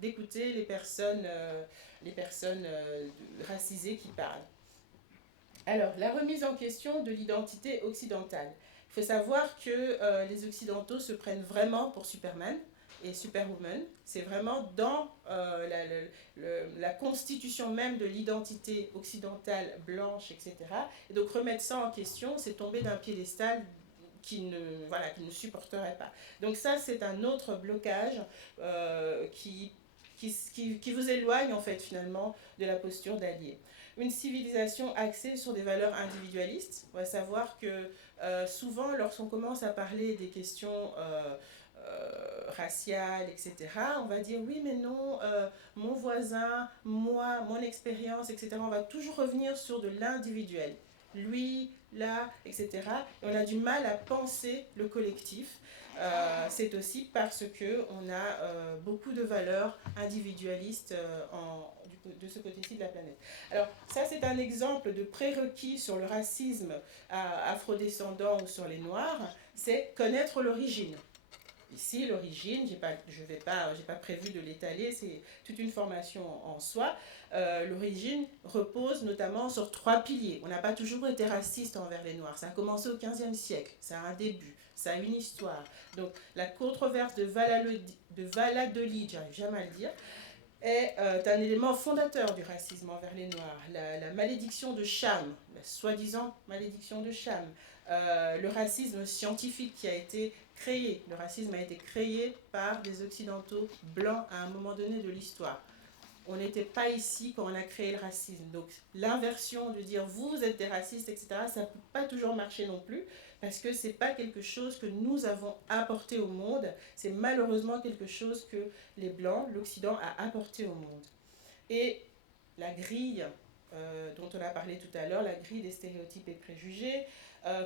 d'écouter les personnes racisées qui parlent. Alors, la remise en question de l'identité occidentale. Il faut savoir que les Occidentaux se prennent vraiment pour Superman et Superwoman. C'est vraiment dans la constitution même de l'identité occidentale, blanche, etc. Et donc remettre ça en question, c'est tomber d'un piédestal qui ne supporterait pas. Donc ça, c'est un autre blocage qui vous éloigne en fait finalement de la posture d'allié. Une civilisation axée sur des valeurs individualistes. On va savoir que souvent, lorsqu'on commence à parler des questions raciales, etc., on va dire oui, mais non, mon voisin, moi, mon expérience, etc. On va toujours revenir sur de l'individuel. Lui, là, etc. Et on a du mal à penser le collectif. C'est aussi parce qu'on a beaucoup de valeurs individualistes de ce côté-ci de la planète. Alors ça, c'est un exemple de prérequis sur le racisme afrodescendant ou sur les Noirs, c'est connaître l'origine. Ici, l'origine, j'ai pas prévu de l'étaler, c'est toute une formation en soi. L'origine repose notamment sur 3 piliers. On n'a pas toujours été raciste envers les Noirs. Ça a commencé au XVe siècle. Ça a un début. Ça a une histoire. Donc, la controverse de Valladolid, j'arrive jamais à le dire, est un élément fondateur du racisme envers les Noirs. La malédiction de Cham, la soi-disant malédiction de Cham, le racisme scientifique qui a été créé. Le racisme a été créé par des Occidentaux blancs à un moment donné de l'histoire. On n'était pas ici quand on a créé le racisme. Donc l'inversion de dire vous êtes des racistes, etc., ça ne peut pas toujours marcher non plus, parce que ce n'est pas quelque chose que nous avons apporté au monde, c'est malheureusement quelque chose que les Blancs, l'Occident a apporté au monde. Et la grille dont on a parlé tout à l'heure, la grille des stéréotypes et préjugés,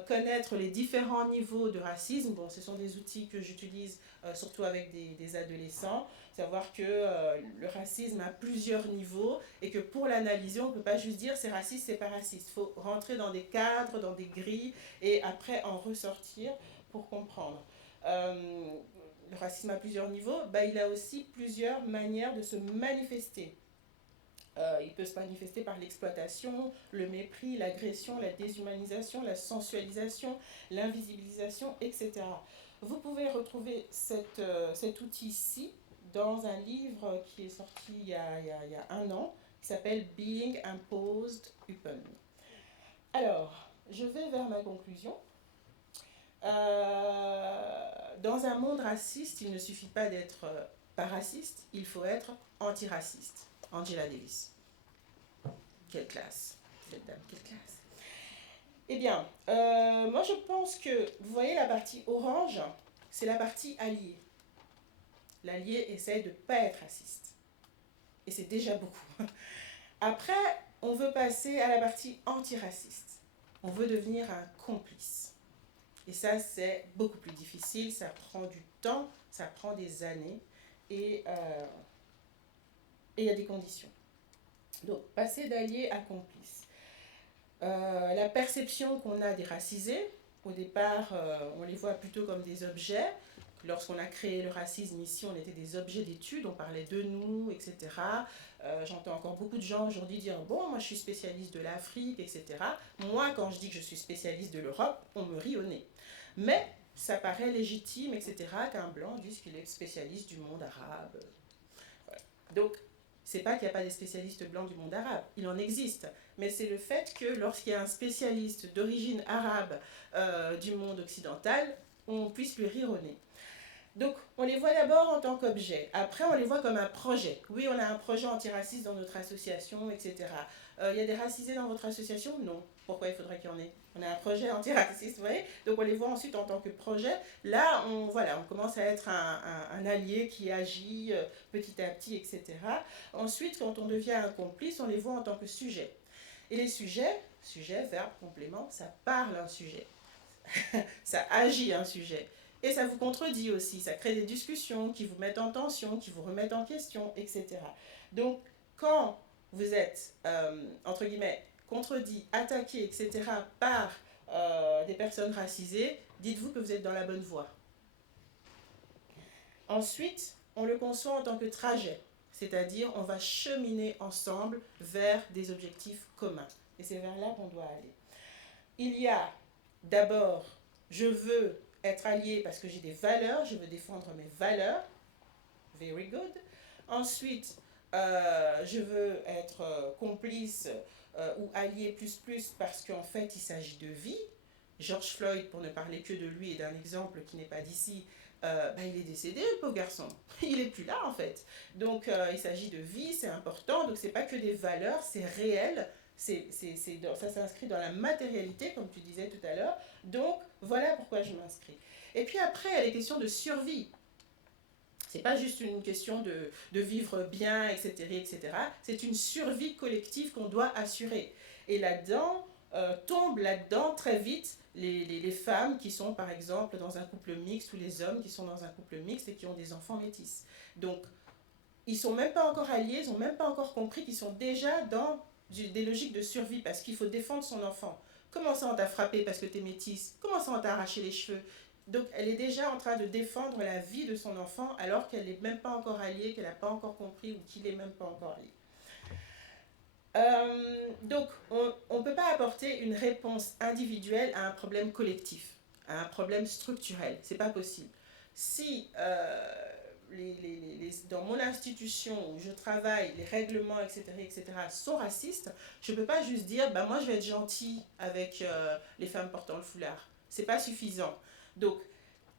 connaître les différents niveaux de racisme. Bon, ce sont des outils que j'utilise surtout avec des adolescents. Savoir que le racisme a plusieurs niveaux et que pour l'analyser, on ne peut pas juste dire c'est raciste, c'est pas raciste. Il faut rentrer dans des cadres, dans des grilles et après en ressortir pour comprendre. Le racisme a plusieurs niveaux, il a aussi plusieurs manières de se manifester. Il peut se manifester par l'exploitation, le mépris, l'agression, la déshumanisation, la sensualisation, l'invisibilisation, etc. Vous pouvez retrouver cet outil-ci dans un livre qui est sorti il y a 1 an, qui s'appelle Being Imposed Upon. Alors, je vais vers ma conclusion. Dans un monde raciste, il ne suffit pas d'être pas raciste, il faut être antiraciste. Angela Davis. Quelle classe, cette dame, quelle classe. Eh bien, moi je pense que, vous voyez la partie orange, c'est la partie alliée. L'allié essaie de ne pas être raciste. Et c'est déjà beaucoup. Après, on veut passer à la partie antiraciste. On veut devenir un complice. Et ça, c'est beaucoup plus difficile, ça prend du temps, ça prend des années, et il y a des conditions. Donc, passer d'allié à complice. La perception qu'on a des racisés, au départ, on les voit plutôt comme des objets. Lorsqu'on a créé le racisme ici, on était des objets d'étude, on parlait de nous, etc. J'entends encore beaucoup de gens aujourd'hui dire « Bon, moi je suis spécialiste de l'Afrique, etc. » Moi, quand je dis que je suis spécialiste de l'Europe, on me rit au nez. Mais ça paraît légitime, etc., qu'un blanc dise qu'il est spécialiste du monde arabe. Voilà. Donc, c'est pas qu'il n'y a pas des spécialistes blancs du monde arabe, il en existe. Mais c'est le fait que lorsqu'il y a un spécialiste d'origine arabe du monde occidental, on puisse lui rire au nez. Donc, on les voit d'abord en tant qu'objet. Après, on les voit comme un projet. Oui, on a un projet antiraciste dans notre association, etc. Il y a des racisés dans votre association? Non. Pourquoi il faudrait qu'il y en ait? On a un projet antiraciste, vous voyez? Donc, on les voit ensuite en tant que projet. Là, on commence à être un allié qui agit petit à petit, etc. Ensuite, quand on devient un complice, on les voit en tant que sujet. Et les sujets, verbe, complément, ça parle un sujet. Ça agit un sujet. Et ça vous contredit aussi, ça crée des discussions qui vous mettent en tension, qui vous remettent en question, etc. Donc, quand vous êtes, entre guillemets, contredit, attaqué, etc., par des personnes racisées, dites-vous que vous êtes dans la bonne voie. Ensuite, on le conçoit en tant que trajet. c'est-à-dire on va cheminer ensemble vers des objectifs communs. Et c'est vers là qu'on doit aller. Il y a d'abord, je veux être allié parce que j'ai des valeurs, je veux défendre mes valeurs. Very good. Ensuite, je veux être complice ou allié plus parce qu'en fait, il s'agit de vie. George Floyd, pour ne parler que de lui et d'un exemple qui n'est pas d'ici, il est décédé, le pauvre garçon. Il n'est plus là, en fait. Donc, il s'agit de vie, c'est important. Donc, ce n'est pas que des valeurs, c'est réel. Ça s'inscrit dans la matérialité, comme tu disais tout à l'heure. Donc, voilà pourquoi je m'inscris. Et puis après, il y a les questions de survie. C'est pas juste une question de vivre bien, etc. C'est une survie collective qu'on doit assurer. Et là-dedans, tombent là-dedans très vite les femmes qui sont par exemple dans un couple mixte ou les hommes qui sont dans un couple mixte et qui ont des enfants métis. Donc, ils sont même pas encore alliés, ils n'ont même pas encore compris qu'ils sont déjà dans des logiques de survie parce qu'il faut défendre son enfant. Comment ça on t'a frappé parce que t'es métisse? Comment ça on t'a arraché les cheveux? Donc elle est déjà en train de défendre la vie de son enfant alors qu'elle n'est même pas encore alliée, qu'elle n'a pas encore compris ou qu'il n'est même pas encore allié. Donc on ne peut pas apporter une réponse individuelle à un problème collectif, à un problème structurel. C'est pas possible. Si dans mon institution où je travaille, les règlements, etc., sont racistes, je ne peux pas juste dire, moi je vais être gentil avec les femmes portant le foulard. C'est pas suffisant. Donc,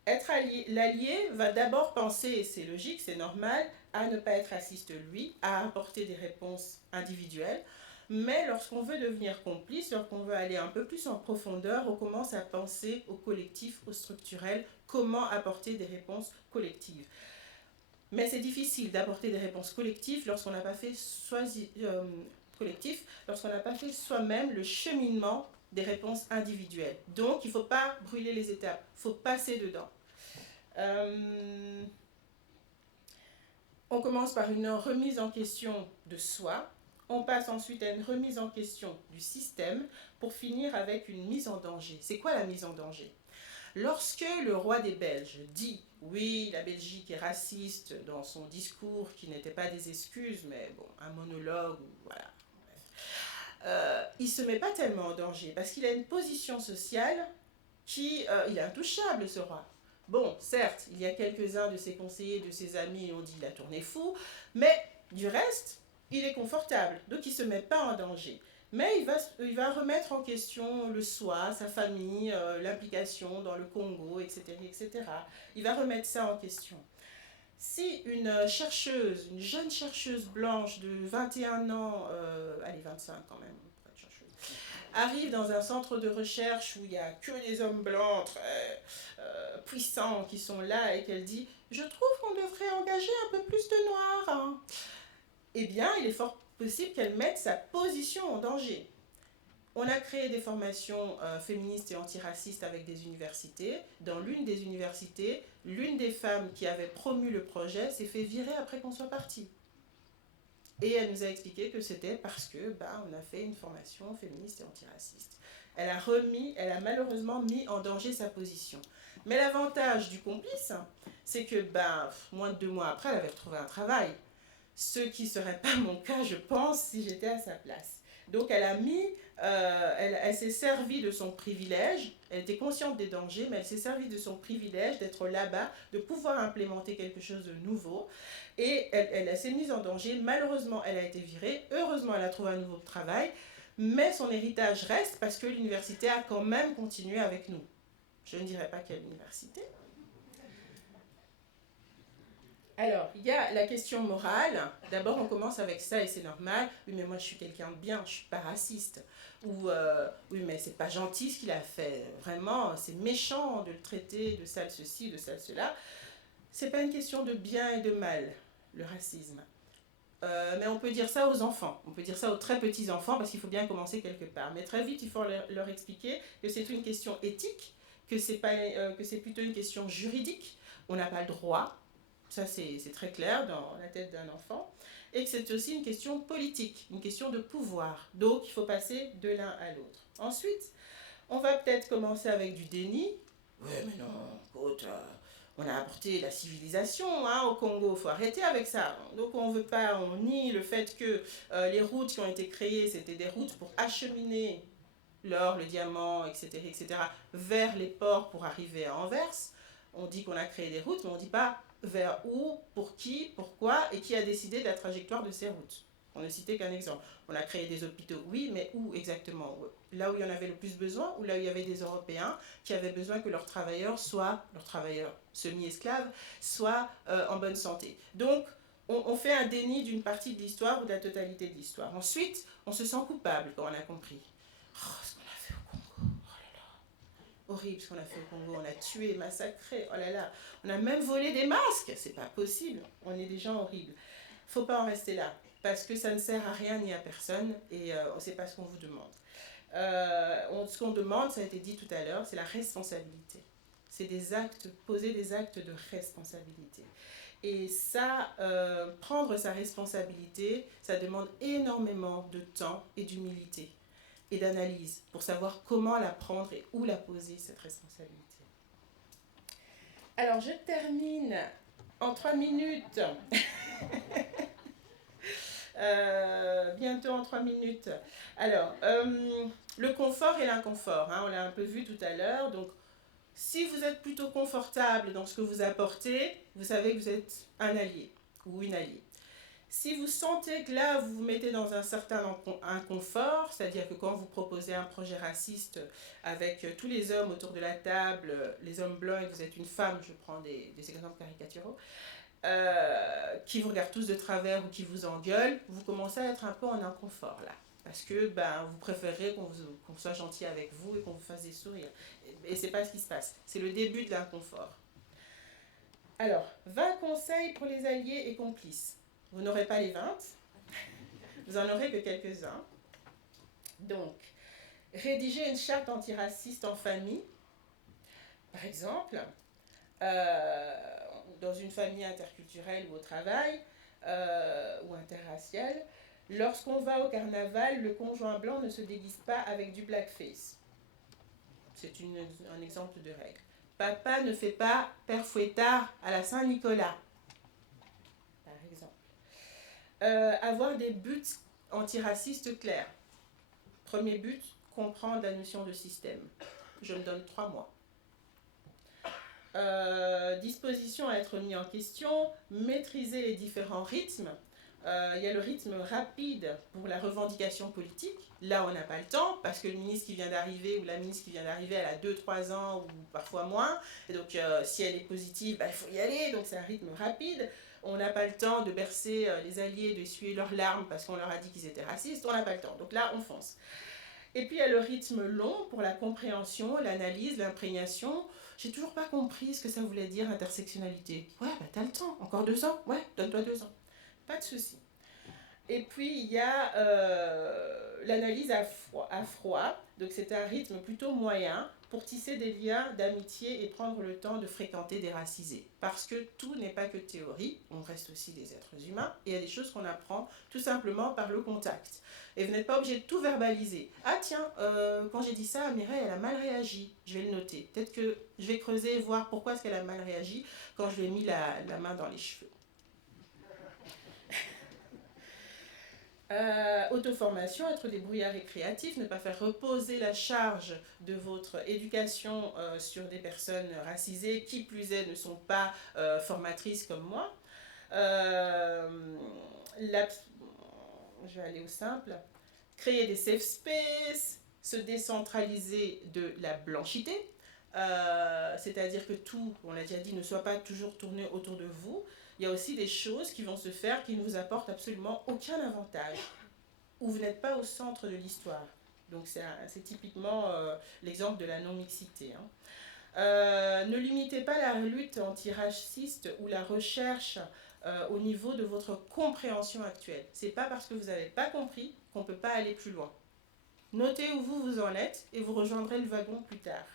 être l'allié va d'abord penser, et c'est logique, c'est normal, à ne pas être raciste lui, à apporter des réponses individuelles. Mais lorsqu'on veut devenir complice, lorsqu'on veut aller un peu plus en profondeur, on commence à penser au collectif, au structurel, comment apporter des réponses collectives. Mais c'est difficile d'apporter des réponses collectives lorsqu'on n'a pas fait lorsqu'on n'a pas fait soi-même le cheminement des réponses individuelles. Donc, il ne faut pas brûler les étapes, il faut passer dedans. On commence par une remise en question de soi, on passe ensuite à une remise en question du système pour finir avec une mise en danger. C'est quoi la mise en danger ? Lorsque le roi des Belges dit « oui, la Belgique est raciste » dans son discours qui n'était pas des excuses, mais bon, un monologue, voilà. Il ne se met pas tellement en danger parce qu'il a une position sociale il est intouchable, ce roi. Bon, certes, il y a quelques-uns de ses conseillers, de ses amis ont dit il a tourné fou, mais du reste, il est confortable, donc il ne se met pas en danger. Mais il va remettre en question le soi, sa famille, l'implication dans le Congo, etc. Il va remettre ça en question. Si une jeune chercheuse blanche de 21 ans, allez 25 quand même, arrive dans un centre de recherche où il n'y a que des hommes blancs très puissants qui sont là et qu'elle dit « je trouve qu'on devrait engager un peu plus de noirs hein. », eh bien, il est fort possible qu'elle mette sa position en danger. On a créé des formations féministes et antiracistes avec des universités. Dans l'une des universités, l'une des femmes qui avait promu le projet s'est fait virer après qu'on soit parti. Et elle nous a expliqué que c'était parce que on a fait une formation féministe et antiraciste. Elle a malheureusement mis en danger sa position. Mais l'avantage du complice, c'est que moins de 2 mois après, elle avait retrouvé un travail. Ce qui ne serait pas mon cas, je pense, si j'étais à sa place. Donc elle s'est servie de son privilège, elle était consciente des dangers, mais elle s'est servie de son privilège d'être là-bas, de pouvoir implémenter quelque chose de nouveau. Et elle s'est mise en danger. Malheureusement, elle a été virée. Heureusement, elle a trouvé un nouveau travail. Mais son héritage reste parce que l'université a quand même continué avec nous. Je ne dirais pas quelle université. Alors, il y a la question morale. D'abord, on commence avec ça et c'est normal. Oui, mais moi, je suis quelqu'un de bien, je ne suis pas raciste. Ou, oui, mais c'est pas gentil ce qu'il a fait. Vraiment, c'est méchant de le traiter de sale ceci, de sale cela. C'est pas une question de bien et de mal, le racisme. Mais on peut dire ça aux enfants. On peut dire ça aux très petits enfants parce qu'il faut bien commencer quelque part. Mais très vite, il faut leur expliquer que c'est une question éthique, que c'est plutôt une question juridique. On n'a pas le droit. Ça, c'est très clair dans la tête d'un enfant. Et que c'est aussi une question politique, une question de pouvoir. Donc, il faut passer de l'un à l'autre. Ensuite, on va peut-être commencer avec du déni. Oui, mais non, écoute, On a apporté la civilisation au Congo, il faut arrêter avec ça. Donc on veut pas, on nie le fait que les routes qui ont été créées, c'était des routes pour acheminer l'or, le diamant, etc., etc., vers les ports pour arriver à Anvers. On dit qu'on a créé des routes, mais on ne dit pas vers où, pour qui, pourquoi, et qui a décidé de la trajectoire de ces routes. On ne citait qu'un exemple. On a créé des hôpitaux, oui, mais où exactement? Là où il y en avait le plus besoin, ou là où il y avait des Européens qui avaient besoin que leurs travailleurs semi-esclaves, soient en bonne santé. Donc, on fait un déni d'une partie de l'histoire ou de la totalité de l'histoire. Ensuite, on se sent coupable quand on a compris. Oh, ce qu'on a fait au Congo, oh là là, horrible ce qu'on a fait au Congo, on a tué, massacré, oh là là, on a même volé des masques, c'est pas possible, on est des gens horribles. Faut pas en rester là, parce que ça ne sert à rien ni à personne, et c'est pas ce qu'on vous demande. Ce qu'on demande, ça a été dit tout à l'heure, c'est la responsabilité. C'est des actes, poser des actes de responsabilité. Et ça, prendre sa responsabilité, ça demande énormément de temps et d'humilité et d'analyse pour savoir comment la prendre et où la poser, cette responsabilité. Alors, je termine en 3 minutes. Bientôt en 3 minutes. Alors, le confort et l'inconfort, on l'a un peu vu tout à l'heure. Donc, si vous êtes plutôt confortable dans ce que vous apportez, vous savez que vous êtes un allié ou une alliée. Si vous sentez que là, vous vous mettez dans un certain inconfort, c'est-à-dire que quand vous proposez un projet raciste avec tous les hommes autour de la table, les hommes blancs et que vous êtes une femme, je prends des exemples caricaturaux, qui vous regardent tous de travers ou qui vous engueulent, vous commencez à être un peu en inconfort là. Parce que vous préférez qu'on soit gentil avec vous et qu'on vous fasse des sourires. Et c'est pas ce qui se passe. C'est le début de l'inconfort. Alors, 20 conseils pour les alliés et complices. Vous n'aurez pas les 20, vous en aurez que quelques-uns. Donc, rédiger une charte antiraciste en famille, par exemple, dans une famille interculturelle ou au travail, ou interraciale. Lorsqu'on va au carnaval, le conjoint blanc ne se déguise pas avec du blackface. C'est un exemple de règle. Papa ne fait pas père fouettard à la Saint-Nicolas, par exemple. Avoir des buts antiracistes clairs. Premier but, comprendre la notion de système. Je me donne 3 mois. Disposition à être mis en question, maîtriser les différents rythmes. Il y a le rythme rapide pour la revendication politique. Là, on n'a pas le temps parce que le ministre qui vient d'arriver ou la ministre qui vient d'arriver, elle a 2-3 ans ou parfois moins. Et donc, si elle est positive, il faut y aller. Donc, c'est un rythme rapide. On n'a pas le temps de bercer les alliés, d'essuyer leurs larmes parce qu'on leur a dit qu'ils étaient racistes. On n'a pas le temps. Donc là, on fonce. Et puis, il y a le rythme long pour la compréhension, l'analyse, l'imprégnation. J'ai toujours pas compris ce que ça voulait dire intersectionnalité. Ouais, t'as le temps. Encore 2 ans? Ouais, donne-toi 2 ans. Pas de souci. Et puis, il y a l'analyse à froid. Donc, c'est un rythme plutôt moyen pour tisser des liens d'amitié et prendre le temps de fréquenter des racisés. Parce que tout n'est pas que théorie, on reste aussi des êtres humains, et il y a des choses qu'on apprend tout simplement par le contact. Et vous n'êtes pas obligé de tout verbaliser. Ah tiens, quand j'ai dit ça, Mireille, elle a mal réagi. Je vais le noter. Peut-être que je vais creuser et voir pourquoi est-ce qu'elle a mal réagi quand je lui ai mis la main dans les cheveux. Auto-formation, être débrouillard et créatif, ne pas faire reposer la charge de votre éducation sur des personnes racisées, qui plus est ne sont pas formatrices comme moi. Je vais aller au simple. Créer des safe space, se décentraliser de la blanchité, c'est-à-dire que tout, on l'a déjà dit, ne soit pas toujours tourné autour de vous. Il y a aussi des choses qui vont se faire qui ne vous apportent absolument aucun avantage, où vous n'êtes pas au centre de l'histoire. Donc c'est typiquement l'exemple de la non-mixité. Ne limitez pas la lutte antiraciste ou la recherche au niveau de votre compréhension actuelle. C'est pas parce que vous n'avez pas compris qu'on ne peut pas aller plus loin. Notez où vous en êtes et vous rejoindrez le wagon plus tard.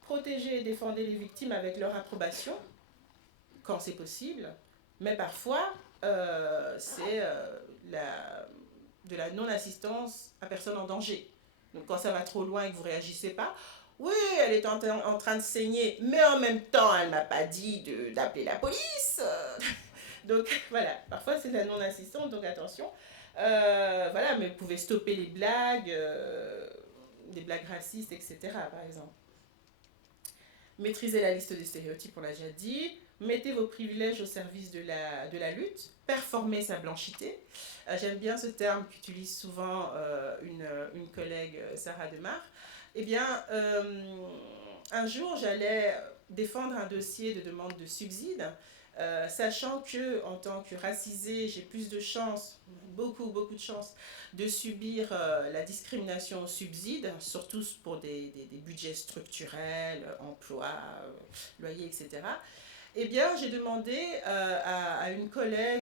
Protégez et défendez les victimes avec leur approbation, quand c'est possible, mais parfois c'est de la non-assistance à personne en danger. Donc quand ça va trop loin et que vous ne réagissez pas, Oui, elle est en train de saigner, mais en même temps, elle m'a pas dit d'appeler la police. Donc voilà, parfois c'est la non-assistance, donc attention. Voilà, mais vous pouvez stopper les blagues racistes, etc. par exemple. Maîtrisez la liste des stéréotypes, on l'a déjà dit. Mettez vos privilèges au service de la lutte. Performez sa blanchité. J'aime bien ce terme qu'utilise souvent une collègue, Sarah Demar. Eh bien, un jour, j'allais défendre un dossier de demande de subside, sachant que en tant que racisée, j'ai plus de chances, beaucoup de chances, de subir la discrimination au subside, surtout pour des budgets structurels, emploi, loyer, etc. Eh bien, j'ai demandé à une collègue